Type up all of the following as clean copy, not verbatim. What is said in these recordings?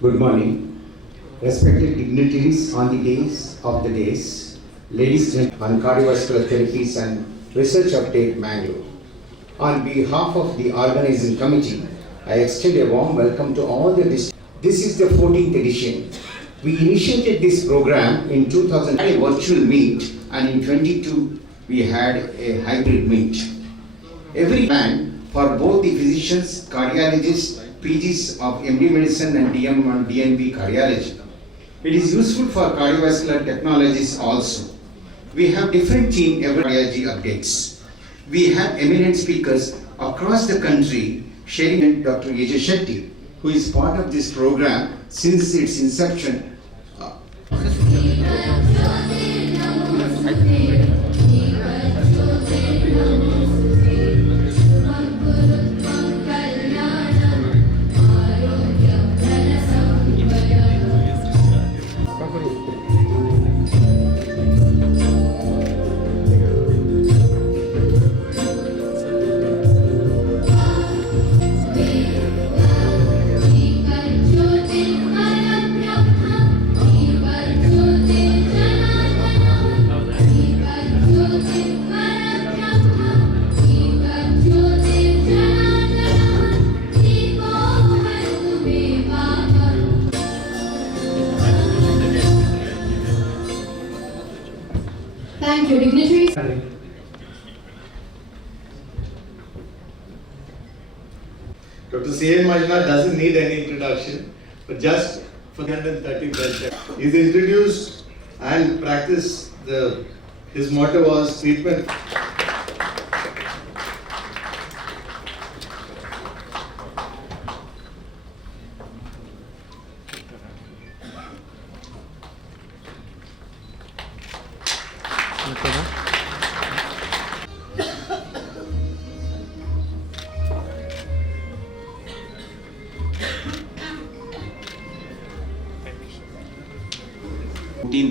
Good morning, respected dignitaries on the days, ladies and gentlemen, on cardiovascular therapies and research update Mangalore. On behalf of the organizing committee, I extend a warm welcome to all the This is the 14th edition. We initiated this program in 2000 a virtual meet, and in 22 we had a hybrid meet. Every man for both the physicians, cardiologists, PGs of MD medicine and DM and DNB cardiology. It is useful for cardiovascular technologists also. We have different team every cardiology updates. We have eminent speakers across the country sharing Dr. Yeja Shetty, who is part of this program since its inception. Thank you, dignitaries. Dr. C.A. Majna doesn't need any introduction, but just for 130 best. He's introduced and practiced his motto was treatment.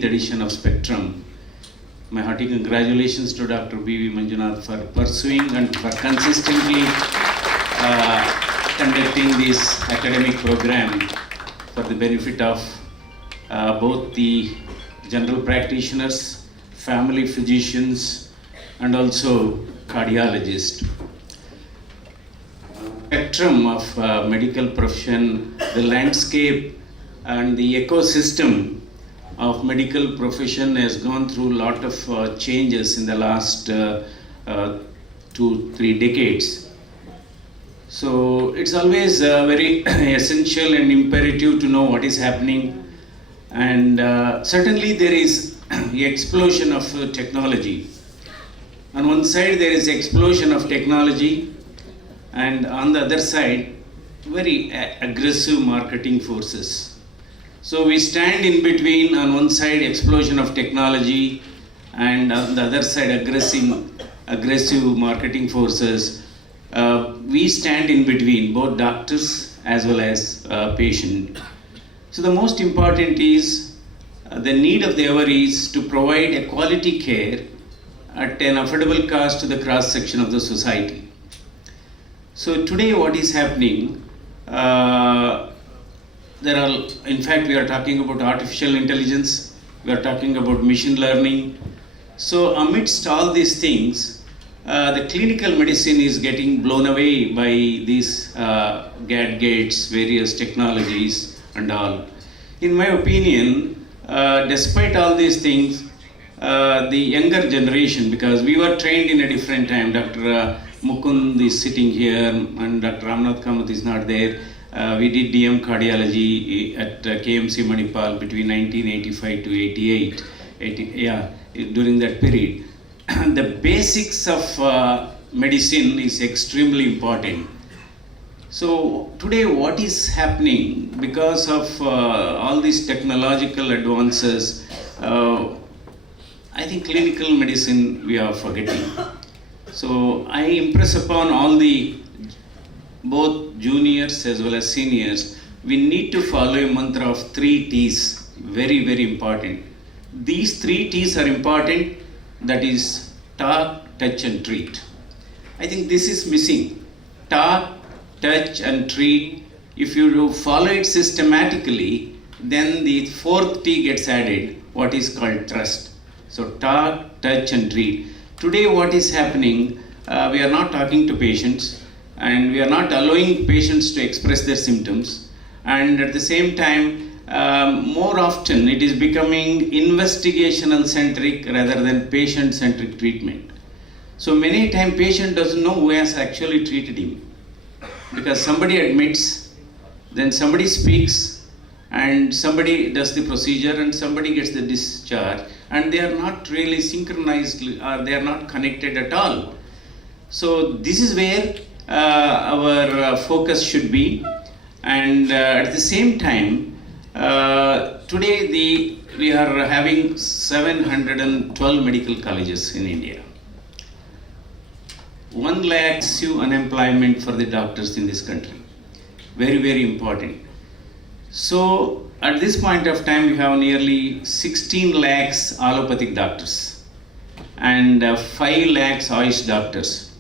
Edition of Spectrum. My hearty congratulations to Dr. B.V. Manjunath for pursuing and for consistently conducting this academic program for the benefit of both the general practitioners, family physicians, and also cardiologists. Spectrum of medical profession, the landscape and the ecosystem of medical profession has gone through a lot of changes in the last 2-3 decades. So it's always very essential and imperative to know what is happening, and certainly there is the explosion of technology. On one side there is explosion of technology, and on the other side very aggressive marketing forces. So we stand in between, on one side explosion of technology, and on the other side aggressive marketing forces. We stand in between, both doctors as well as patient. So the most important is the need of the hour is to provide a quality care at an affordable cost to the cross section of the society. So today what is happening, in fact, we are talking about artificial intelligence, we are talking about machine learning. So amidst all these things, the clinical medicine is getting blown away by these gadgets, various technologies and all. In my opinion, despite all these things, the younger generation, because we were trained in a different time, Dr. Mukund is sitting here and Dr. Ramnath Kamath is not there. We did DM cardiology at KMC Manipal between 1985 to 88, during that period. The basics of medicine is extremely important. So today what is happening because of all these technological advances, I think clinical medicine we are forgetting. So I impress upon all the both juniors as well as seniors, we need to follow a mantra of 3 T's, very, very important. These 3 T's are important, that is talk, touch and treat. I think this is missing. Talk, touch and treat if you do follow it systematically, then the fourth T gets added, what is called trust. So talk, touch and treat. Today what is happening, we are not talking to patients and we are not allowing patients to express their symptoms, and at the same time more often it is becoming investigational centric rather than patient centric treatment. So many times patient doesn't know who has actually treated him, because somebody admits, then somebody speaks, and somebody does the procedure and somebody gets the discharge, and they are not really synchronized or they are not connected at all. So this is where our focus should be, and at the same time today we are having 712 medical colleges in India. 1 lakh unemployment for the doctors in this country. Very, very important. So at this point of time, we have nearly 16 lakhs allopathic doctors and 5 lakhs Ayush doctors.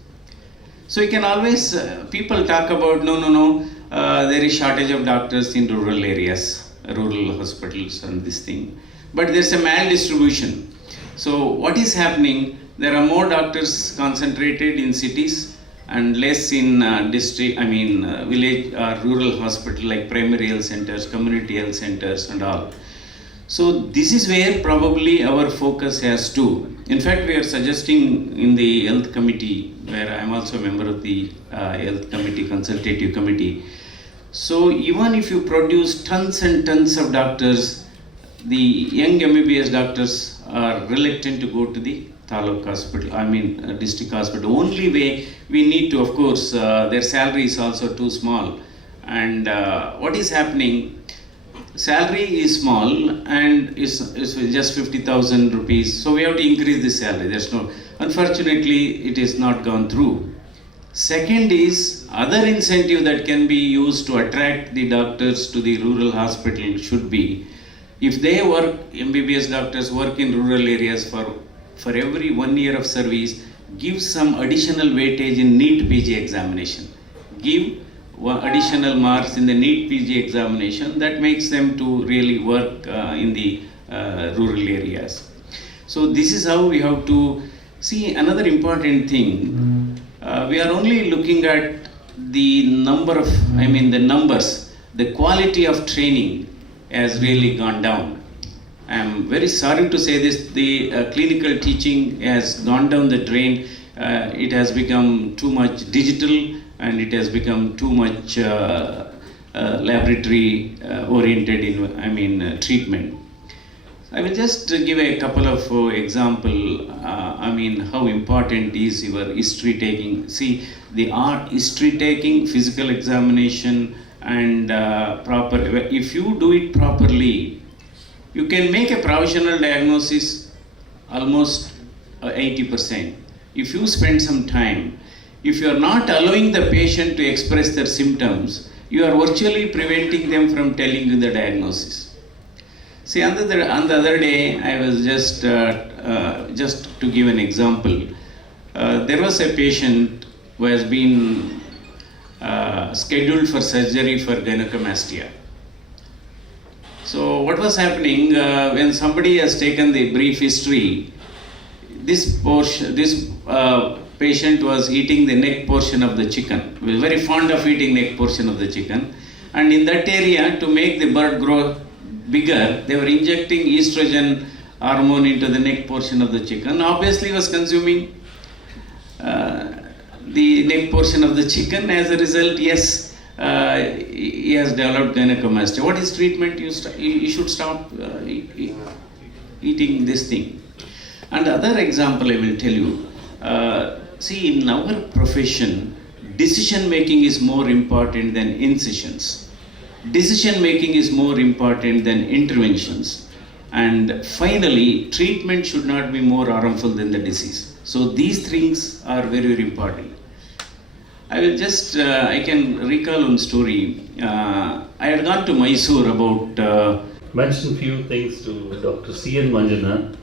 So you can always, people talk about, no, there is shortage of doctors in rural areas, rural hospitals and this thing. But there's a maldistribution. So what is happening? There are more doctors concentrated in cities and less in village or rural hospital like primary health centers, community health centers and all. So this is where probably our focus has to. In fact, we are suggesting in the health committee, where I am also a member of the health committee, consultative committee. So even if you produce tons and tons of doctors, the young MBBS doctors are reluctant to go to the Taluk hospital, district hospital. Only way we need to, of course, their salary is also too small. And what is happening, salary is small and is just 50,000 rupees. So we have to increase the salary. Unfortunately, it is not gone through. Second is, other incentive that can be used to attract the doctors to the rural hospital should be, if they work, MBBS doctors work in rural areas for every 1 year of service, give some additional weightage in NEET PG examination. Give additional marks in the NEET PG examination that makes them to really work in the rural areas. So this is how we have to see. Another important thing, we are only looking at the numbers, the quality of training has really gone down. I am very sorry to say this, the clinical teaching has gone down the drain. It has become too much digital and it has become too much laboratory oriented treatment. I will just give a couple of example, how important is your history taking. See, the art history taking, physical examination and proper, if you do it properly, you can make a provisional diagnosis almost 80%. If you spend some time, if you are not allowing the patient to express their symptoms, you are virtually preventing them from telling you the diagnosis. See, on the other day, I was just to give an example, there was a patient who has been scheduled for surgery for gynecomastia. So what was happening, when somebody has taken the brief history, this patient was eating the neck portion of the chicken. He was very fond of eating neck portion of the chicken. And in that area, to make the bird grow bigger, they were injecting estrogen hormone into the neck portion of the chicken. Obviously, he was consuming the neck portion of the chicken. As a result, yes, he has developed gynecomastia. What is treatment? You should stop eating this thing. And the other example I will tell you, see, in our profession, decision making is more important than incisions. Decision making is more important than interventions. And finally, treatment should not be more harmful than the disease. So these things are very, very important. I will just, I can recall one story. I had gone to Mysore about... mention few things to Dr. C.N. Manjana,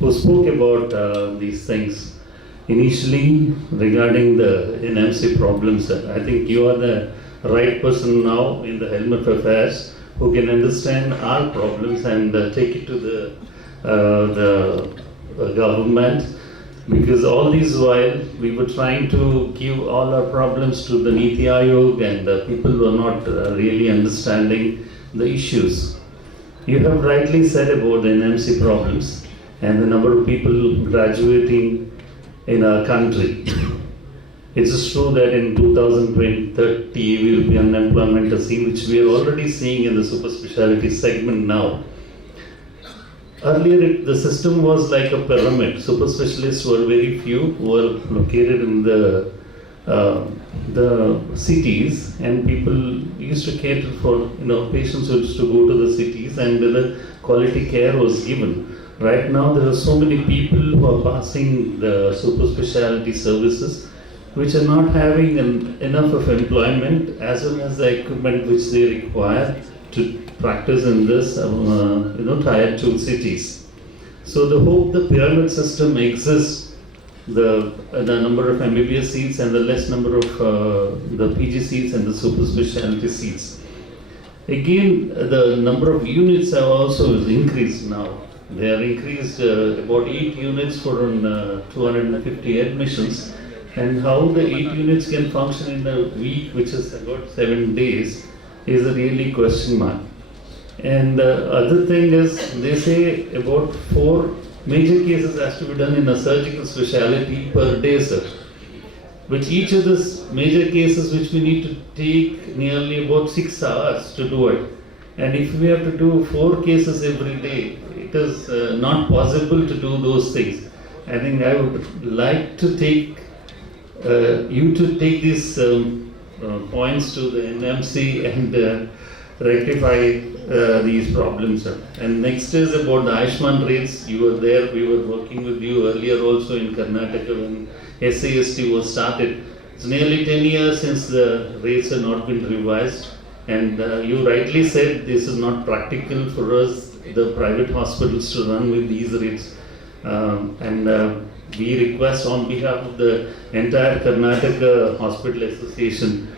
who spoke about these things. Initially, regarding the NMC problems, I think you are the right person now in the helm of affairs who can understand our problems and take it to the government. Because all this while we were trying to give all our problems to the Niti Aayog, and people were not really understanding the issues. You have rightly said about the NMC problems and the number of people graduating in our country. It's true that in 2030 we will be unemployment scene, which we are already seeing in the super specialty segment now. Earlier, the system was like a pyramid. Super specialists were very few, who were located in the cities, and people used to cater for, patients who used to go to the cities, and the quality care was given. Right now, there are so many people who are passing the super specialty services, which are not having enough of employment as well as the equipment which they require to practice in this, tier 2 cities. So the hope the pyramid system exists, the number of MBBS seats and the less number of the PG seats and the super specialty seats. Again, the number of units have also increased now. They are increased about 8 units for 250 admissions, and how the 8 units can function in a week, which is about 7 days, is a really question mark. And the other thing is, they say about 4 major cases has to be done in a surgical specialty per day, sir. Which each of these major cases, which we need to take nearly about 6 hours to do it. And if we have to do 4 cases every day, it is not possible to do those things. I think I would like to take you to take these points to the NMC and rectify these problems. And next is about the Ayushman rates. You were there, we were working with you earlier also in Karnataka when SAST was started. It's nearly 10 years since the rates have not been revised, and you rightly said this is not practical for us, the private hospitals, to run with these rates. We request on behalf of the entire Karnataka Hospital Association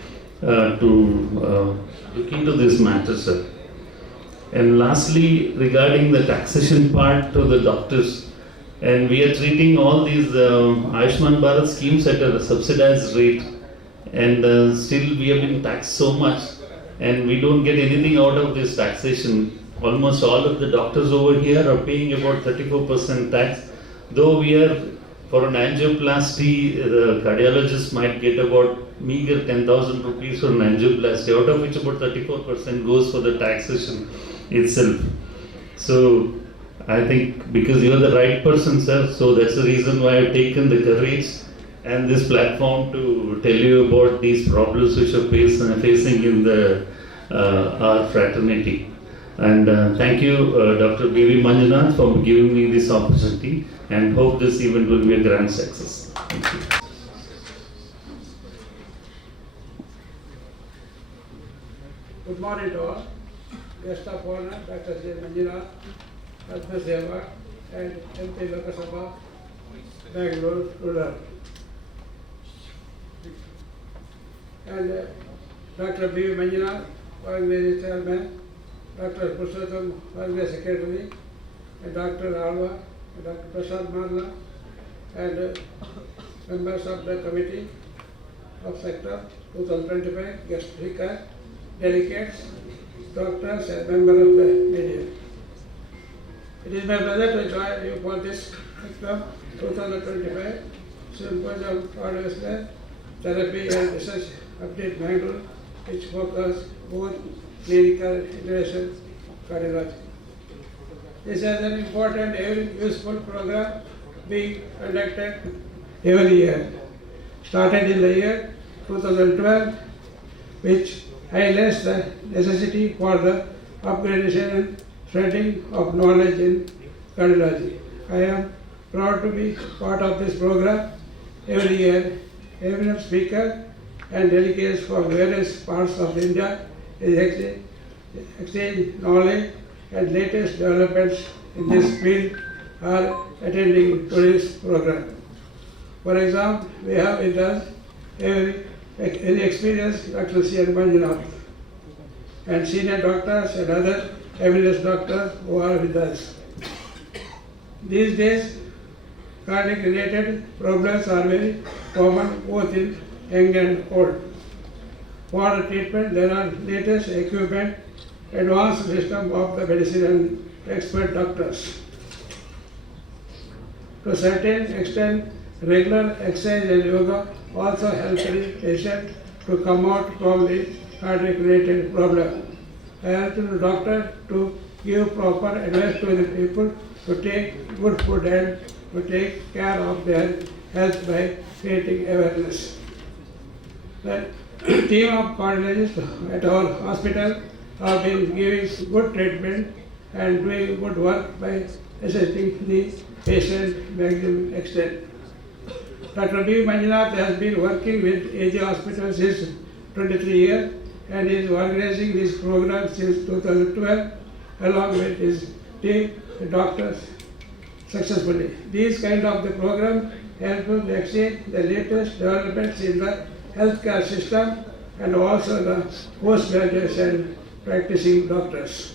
to look into this matter, sir. And lastly, regarding the taxation part to the doctors, and we are treating all these Ayushman Bharat schemes at a subsidized rate, and still we have been taxed so much, and we don't get anything out of this taxation. Almost all of the doctors over here are paying about 34% tax, though we are, for an angioplasty, the cardiologist might get about meager 10,000 rupees for an angioplasty, out of which about 34% goes for the taxation itself. So I think because you are the right person, sir, so that's the reason why I've taken the courage and this platform to tell you about these problems which are facing in the our fraternity. And thank you, Dr. B.V. Manjunath, for giving me this opportunity, and hope this event will be a grand success. Thank you. Good morning to all. Guest of honor, Dr. J. Manjunath, Padma Seva, and MP Lok Sabha, Bangalore Rural. And Dr. B. Manjunath, Organizing Chairman, Dr. Purushottam, Organizing Secretary, and Dr. Alva, and Dr. Prasad Marla, and members of the committee of Sector 2025, guest speaker, delegates, doctors, and members of the media. It is my pleasure to join you for this Sector 2025 Symposium Cardiovascular Therapy and Research Update Bangalore, which focuses both clinical innovation cardiology. This is an important and useful program being conducted every year. Started in the year 2012, which highlights the necessity for the upgradation and spreading of knowledge in cardiology. I am proud to be part of this program. Every year, eminent speakers and delegates from various parts of India exchange knowledge and latest developments in this field are attending today's program. For example, we have with us every very experienced Dr. C.N. Manjunath, and senior doctors and other eminent doctors who are with us. These days, cardiac-related problems are very common both in young and old. For the treatment, there are latest equipment, advanced system of the medicine and expert doctors. To a certain extent, regular exercise and yoga also help the patient to come out from the cardiac-related problem. I help the doctor to give proper advice to the people to take good food and to take care of their health by creating awareness. The team of cardiologists at our hospital have been giving good treatment and doing good work by assisting the patient maximum extent. Dr. B. Manjunath has been working with AJ Hospital since 23 years and is organizing this program since 2012 along with his team, the doctors, successfully. These kind of the program help to exchange the latest developments in the healthcare system and also the post-graduation practicing doctors.